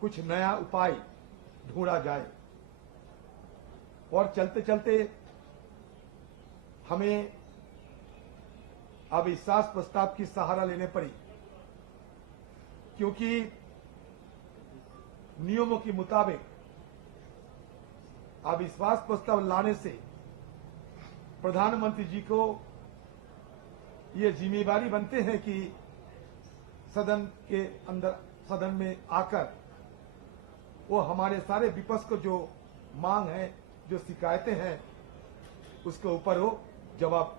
कुछ नया उपाय ढूंढा जाए और चलते चलते हमें अविश्वास प्रस्ताव की सहारा लेने पड़ी, क्योंकि नियमों के मुताबिक अविश्वास प्रस्ताव लाने से प्रधानमंत्री जी को ये जिम्मेदारी बनते हैं कि सदन के अंदर, सदन में आकर वो हमारे सारे विपक्ष को जो मांग है, जो शिकायतें हैं, उसके ऊपर वो जवाब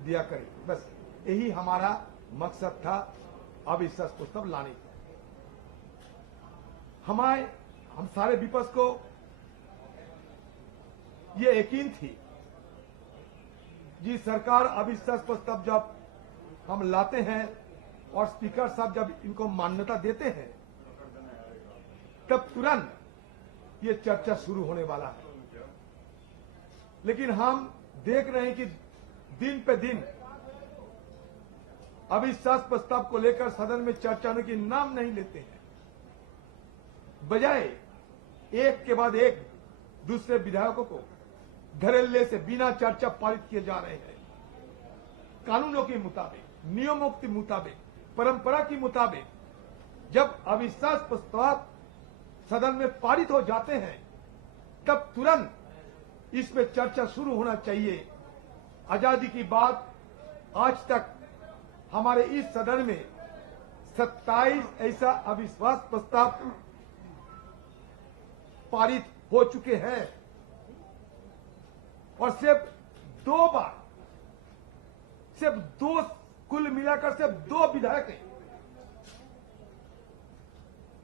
दिया करे। बस यही हमारा मकसद था अविश्वास प्रस्ताव लाने का। हम सारे विपक्ष को ये यकीन थी जी, सरकार अविश्वास प्रस्ताव जब हम लाते हैं और स्पीकर साहब जब इनको मान्यता देते हैं, तब तुरंत ये चर्चा शुरू होने वाला है। लेकिन हम देख रहे हैं कि दिन पे दिन अविश्वास प्रस्ताव को लेकर सदन में चर्चा होने की नाम नहीं लेते हैं, बजाय एक के बाद एक दूसरे विधायकों को धड़ल्ले से बिना चर्चा पारित किए जा रहे हैं। कानूनों के मुताबिक, नियमों के मुताबिक, परंपरा के मुताबिक जब अविश्वास प्रस्ताव सदन में पारित हो जाते हैं, तब तुरंत इस पे चर्चा शुरू होना चाहिए। आजादी की बात आज तक हमारे इस सदन में 27 ऐसा अविश्वास प्रस्ताव पारित हो चुके हैं और सिर्फ 2 बार, सिर्फ 2, कुल मिलाकर सिर्फ 2 विधायक हैं।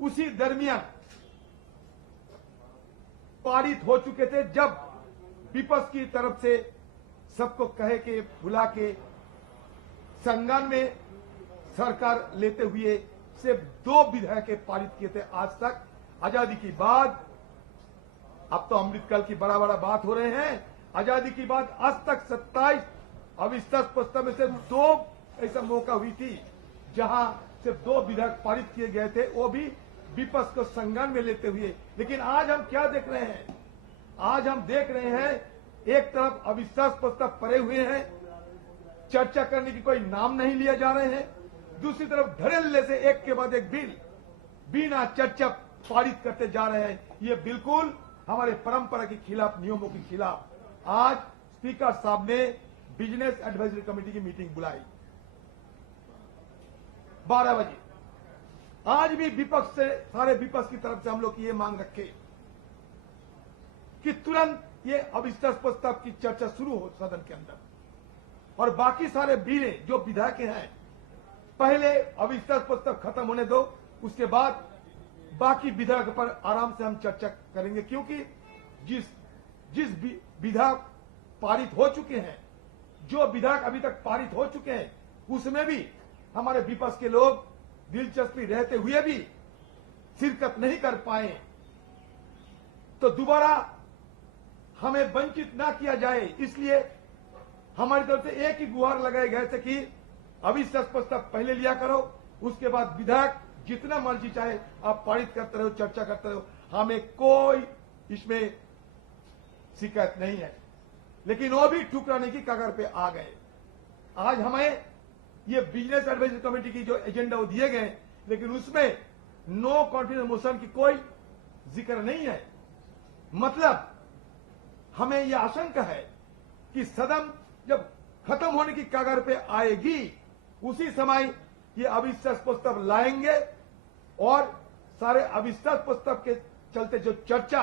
उसी दरमियान पारित हो चुके थे जब विपक्ष की तरफ से सबको कहे के बुला के संज्ञान में सरकार लेते हुए सिर्फ 2 विधेयक पारित किए थे आज तक। आजादी की बाद, अब तो अमृतकाल की बड़ा बड़ा बात हो रहे हैं, आजादी की बाद आज तक 27 अविश्वास प्रस्ताव में से 2 ऐसा मौका हुई थी जहां सिर्फ 2 विधेयक पारित किए गए थे, वो भी विपक्ष को संज्ञान में लेते हुए। लेकिन आज हम क्या देख रहे हैं? आज हम देख रहे हैं एक तरफ अविश्वास प्रस्ताव पड़े हुए हैं, चर्चा करने की कोई नाम नहीं लिया जा रहे हैं, दूसरी तरफ धड़ल्ले से एक के बाद एक बिल बिना चर्चा पारित करते जा रहे हैं। ये बिल्कुल हमारे परंपरा के खिलाफ, नियमों के खिलाफ। आज स्पीकर साहब ने बिजनेस एडवाइजरी कमेटी की मीटिंग बुलाई 12 बजे। आज भी विपक्ष से, सारे विपक्ष की तरफ से हम लोग ये मांग रखे कि तुरंत ये अविश्वास प्रस्ताव की चर्चा शुरू हो सदन के अंदर, और बाकी सारे बिलें जो विधायक हैं, पहले अविश्वास प्रस्ताव खत्म होने दो, उसके बाद बाकी विधायक पर आराम से हम चर्चा करेंगे। क्योंकि जिस विधायक पारित हो चुके हैं, जो विधायक अभी तक पारित हो चुके हैं, उसमें भी हमारे विपक्ष के लोग दिलचस्पी रहते हुए भी शिरकत नहीं कर पाए, तो दोबारा हमें वंचित ना किया जाए, इसलिए हमारी तरफ से एक ही गुहार लगाए गए थे कि अविश्वास प्रस्ताव पहले लिया करो, उसके बाद विधायक जितना मर्जी चाहे आप पारित करते रहो, चर्चा करते रहो, हमें कोई इसमें शिकायत नहीं है। लेकिन वो भी ठुकराने की कगार पे आ गए। आज हमें ये बिजनेस एडवाइजरी कमेटी की जो एजेंडा वो दिए गए, लेकिन उसमें नो कॉन्फिडेंस मोशन की कोई जिक्र नहीं है। मतलब हमें यह आशंका है कि सदन जब खत्म होने की कगार पे आएगी, उसी समय ये अविश्वास प्रस्ताव लाएंगे और सारे अविश्वास प्रस्ताव के चलते जो चर्चा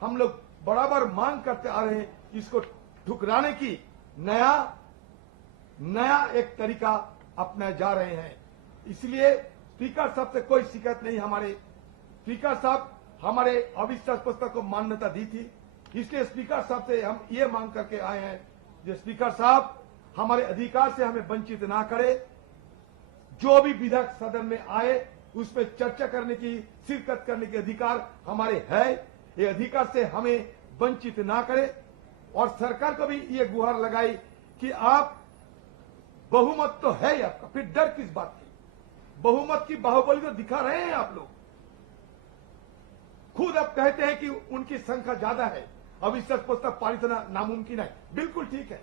हम लोग बराबर मांग करते आ रहे हैं, इसको ठुकराने की नया एक तरीका अपनाए जा रहे हैं। इसलिए स्पीकर साहब से कोई शिकायत नहीं। हमारे स्पीकर साहब हमारे अविश्वास प्रस्ताव को मान्यता दी थी, इसलिए स्पीकर साहब से हम ये मांग करके आए हैं जो स्पीकर साहब हमारे अधिकार से हमें वंचित ना करे। जो भी विधेयक सदन में आए उस पर चर्चा करने की, शिरकत करने के अधिकार हमारे है, ये अधिकार से हमें वंचित ना करे। और सरकार को भी ये गुहार लगाई कि आप बहुमत तो है आपका, फिर डर किस बात की? बहुमत की बाहुबली तो दिखा रहे हैं आप लोग। खुद अब कहते हैं कि उनकी संख्या ज्यादा है, अविश्वास प्रस्ताव पारित होना नामुमकिन है। बिल्कुल ठीक है,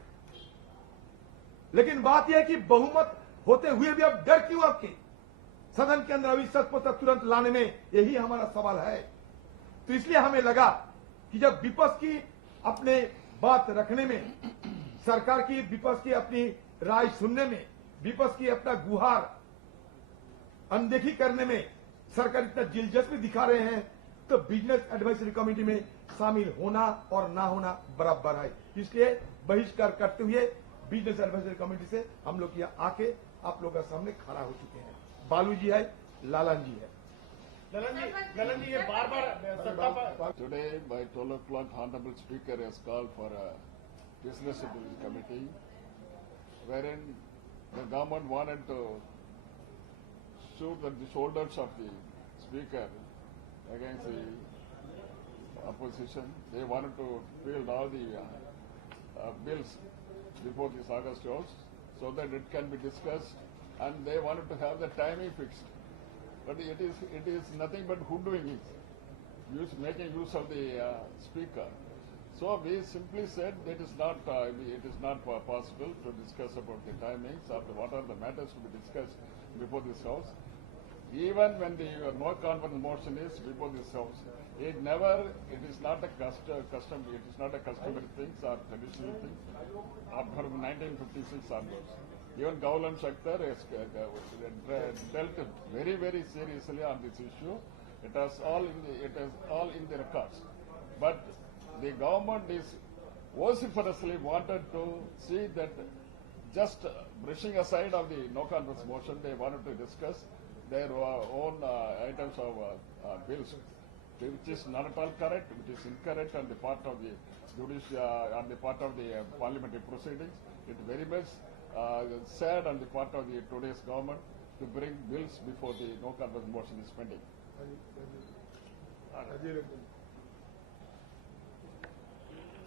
लेकिन बात यह है कि बहुमत होते हुए भी अब डर क्यों आपकी सदन के अंदर अविश्वास प्रस्ताव तुरंत लाने में? यही हमारा सवाल है। तो इसलिए हमें लगा कि जब विपक्ष की अपने बात रखने में, सरकार की विपक्ष की अपनी राय सुनने में, विपक्ष की अपना गुहार अनदेखी करने में सरकार इतना दिलचस्पी दिखा रहे हैं, तो बिजनेस एडवाइजरी कमेटी में शामिल होना और ना होना बराबर है। इसलिए बहिष्कार करते हुए बिजनेस एडवाइजरी कमेटी से हम लोग यहाँ आके आप लोगों के सामने खड़ा हो चुके हैं। बालू जी है, लालन जी है। ललन जी, ये बार-बार सत्ता पर Today, by 12 o'clock, Honorable Speaker has called for a business advisory committee, wherein the government wanted to shoot at the shoulders of the Speaker against the opposition. They wanted to field all the bills before this August house so that it can be discussed, and they wanted to have the timing fixed. But it is nothing but hoodwinking, making use of the speaker. So we simply said that it is not possible to discuss about the timings of what are the matters to be discussed before this house. Even when the no confidence motion is before this house, it is not a custom, it is not a customary things or traditional things. After 1956 onwards. Even Gaulam Shakhtar has dealt very, very seriously on this issue. It is all in the records. But the government is vociferously wanted to see that just brushing aside of the no confidence motion, they wanted to discuss their own items of bills, which is not at all correct, which is incorrect on the part of the on the part of the parliamentary proceedings. It very much sad on the part of the today's government to bring bills before the no confidence motion is pending.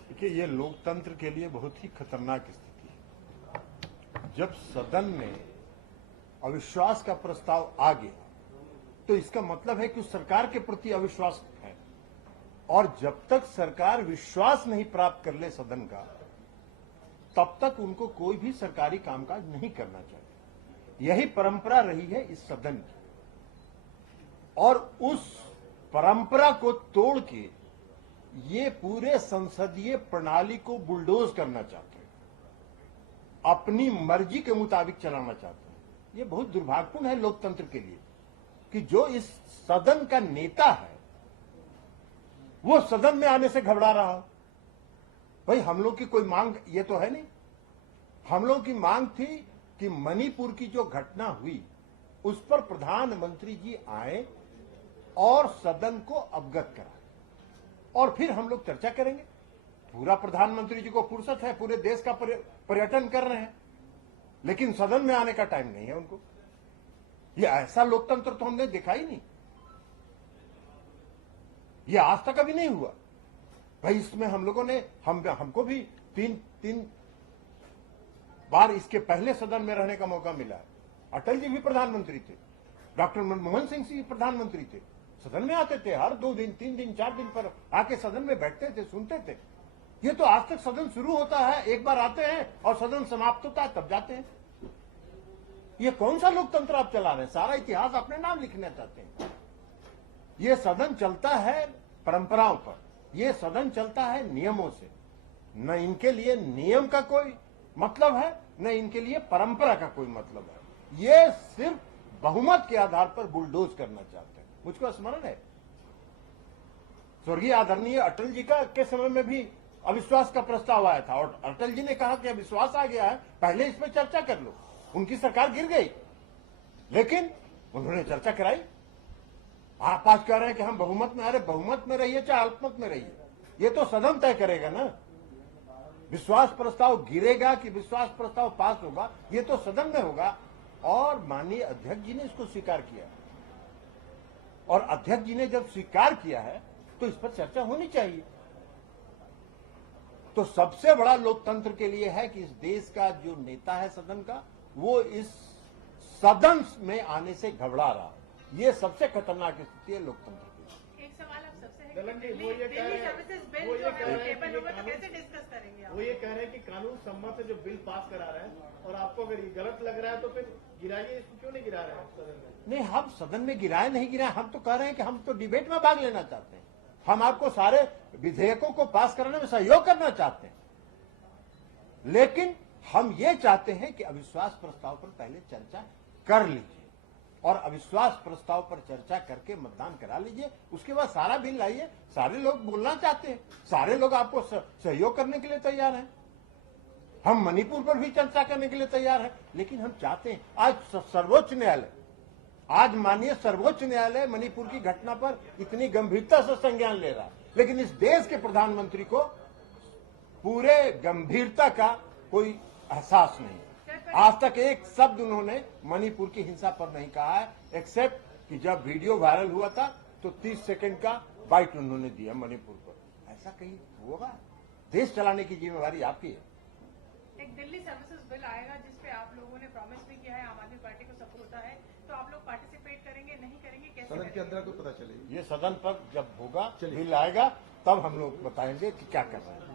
देखिए, ये लोकतंत्र के लिए बहुत ही खतरनाक स्थिति है। जब सदन में अविश्वास का प्रस्ताव आ गया तो इसका मतलब है कि उस सरकार के प्रति अविश्वास है, और जब तक सरकार विश्वास नहीं प्राप्त कर ले सदन का, तब तक उनको कोई भी सरकारी कामकाज नहीं करना चाहिए। यही परंपरा रही है इस सदन की, और उस परंपरा को तोड़ के ये पूरे संसदीय प्रणाली को बुलडोज करना चाहते हैं, अपनी मर्जी के मुताबिक चलाना चाहते हैं। ये बहुत दुर्भाग्यपूर्ण है लोकतंत्र के लिए कि जो इस सदन का नेता है वो सदन में आने से घबरा रहा हो। भाई, हम लोग की कोई मांग ये तो है नहीं। हम लोग की मांग थी कि मणिपुर की जो घटना हुई उस पर प्रधानमंत्री जी आए और सदन को अवगत कराए, और फिर हम लोग चर्चा करेंगे। पूरा प्रधानमंत्री जी को फुर्सत है, पूरे देश का पर्यटन कर रहे हैं, लेकिन सदन में आने का टाइम नहीं है उनको। ये ऐसा लोकतंत्र तो हमने देखा ही नहीं, ये आज तक अभी नहीं हुआ। भाई, इसमें हम लोगों ने हमको भी तीन बार इसके पहले सदन में रहने का मौका मिला है। अटल जी भी प्रधानमंत्री थे, डॉक्टर मनमोहन सिंह जी प्रधानमंत्री थे, सदन में आते थे, हर 2 दिन 3 दिन 4 दिन पर आके सदन में बैठते थे, सुनते थे। ये तो आज तक सदन शुरू होता है, एक बार आते हैं और सदन समाप्त होता है तब जाते हैं। ये कौन सा लोकतंत्र आप चला रहे हैं? सारा इतिहास अपने नाम लिखना चाहते हैं। ये सदन चलता है परंपराओं पर, ये सदन चलता है नियमों से। न इनके लिए नियम का कोई मतलब है, न इनके लिए परंपरा का कोई मतलब है। ये सिर्फ बहुमत के आधार पर बुलडोज करना चाहते हैं। मुझको स्मरण है स्वर्गीय आदरणीय अटल जी के समय में भी अविश्वास का प्रस्ताव आया था, और अटल जी ने कहा कि अविश्वास आ गया है, पहले इस पर चर्चा कर लो। उनकी सरकार गिर गई, लेकिन उन्होंने चर्चा कराई। आप आज कह रहे हैं कि हम बहुमत में, अरे बहुमत में रहिए चाहे अल्पमत में रहिए, ये तो सदन तय करेगा ना। विश्वास प्रस्ताव गिरेगा कि विश्वास प्रस्ताव पास होगा, ये तो सदन में होगा। और माननीय अध्यक्ष जी ने इसको स्वीकार किया, और अध्यक्ष जी ने जब स्वीकार किया है तो इस पर चर्चा होनी चाहिए। तो सबसे बड़ा लोकतंत्र के लिए है कि इस देश का जो नेता है सदन का, वो इस सदन में आने से घबरा रहा। ये सबसे खतरनाक स्थिति है लोकतंत्र की। सवाल आप सबसे है दलन कि जी, वो ये कह दिल्ली रहे हैं- सर्विसेज बिल वो ये जो कह है रहे वो हैं कि टेबल ये होगा तो कानून- कैसे डिस्कस करेंगे आप? वो ये कह रहे हैं कि कानून सम्मत से जो बिल पास करा रहे हैं और आपको अगर ये गलत लग रहा है तो फिर गिराइए, इसको क्यों नहीं गिरा रहे हैं सदन में? नहीं, हम सदन में गिराए नहीं गिराए, हम तो कह रहे हैं कि हम तो डिबेट में भाग लेना चाहते हैं। हम आपको सारे विधेयकों को पास कराने में सहयोग करना चाहते हैं, लेकिन हम ये चाहते हैं कि अविश्वास प्रस्ताव पर पहले चर्चा कर लीजिए और अविश्वास प्रस्ताव पर चर्चा करके मतदान करा लीजिए। उसके बाद सारा बिल लाइए। सारे लोग बोलना चाहते हैं, सारे लोग आपको सहयोग करने के लिए तैयार हैं। हम मणिपुर पर भी चर्चा करने के लिए तैयार हैं, लेकिन हम चाहते हैं आज सर्वोच्च न्यायालय, आज माननीय सर्वोच्च न्यायालय मणिपुर की घटना पर इतनी गंभीरता से संज्ञान ले रहा है, लेकिन इस देश के प्रधानमंत्री को पूरे गंभीरता का कोई एहसास नहीं। आज तक एक शब्द उन्होंने मणिपुर की हिंसा पर नहीं कहा है, एक्सेप्ट कि जब वीडियो वायरल हुआ था तो 30 सेकंड का बाइट उन्होंने दिया मणिपुर पर। ऐसा कहीं होगा? देश चलाने की जिम्मेवारी आपकी है। एक दिल्ली सर्विसेज बिल आएगा जिसपे आप लोगों ने प्रॉमिस भी किया है, आम आदमी पार्टी को सपोर्ट होता है, तो आप लोग पार्टिसिपेट करेंगे नहीं करेंगे, कैसे सदन के करेंगे? अंदर को पता चलेगी। ये सदन पर जब होगा, बिल आएगा, तब हम लोग बताएंगे कि क्या कर रहे हैं।